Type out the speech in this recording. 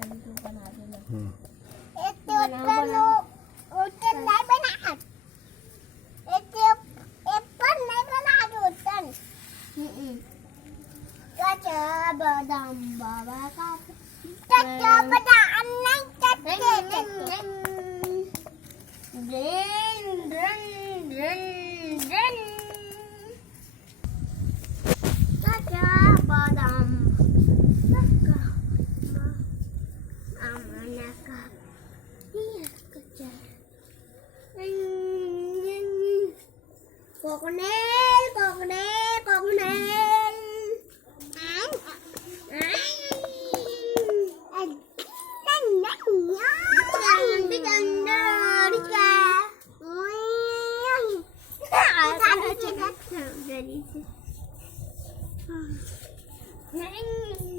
itu bana dulu. Itu hutan naik banget. Itu ikan naik banget hutan. Caca badam bawa kafe. Caca badam naik caca. Den. Caca badam. Amanakap. Iya kecil. Kokonel. Dari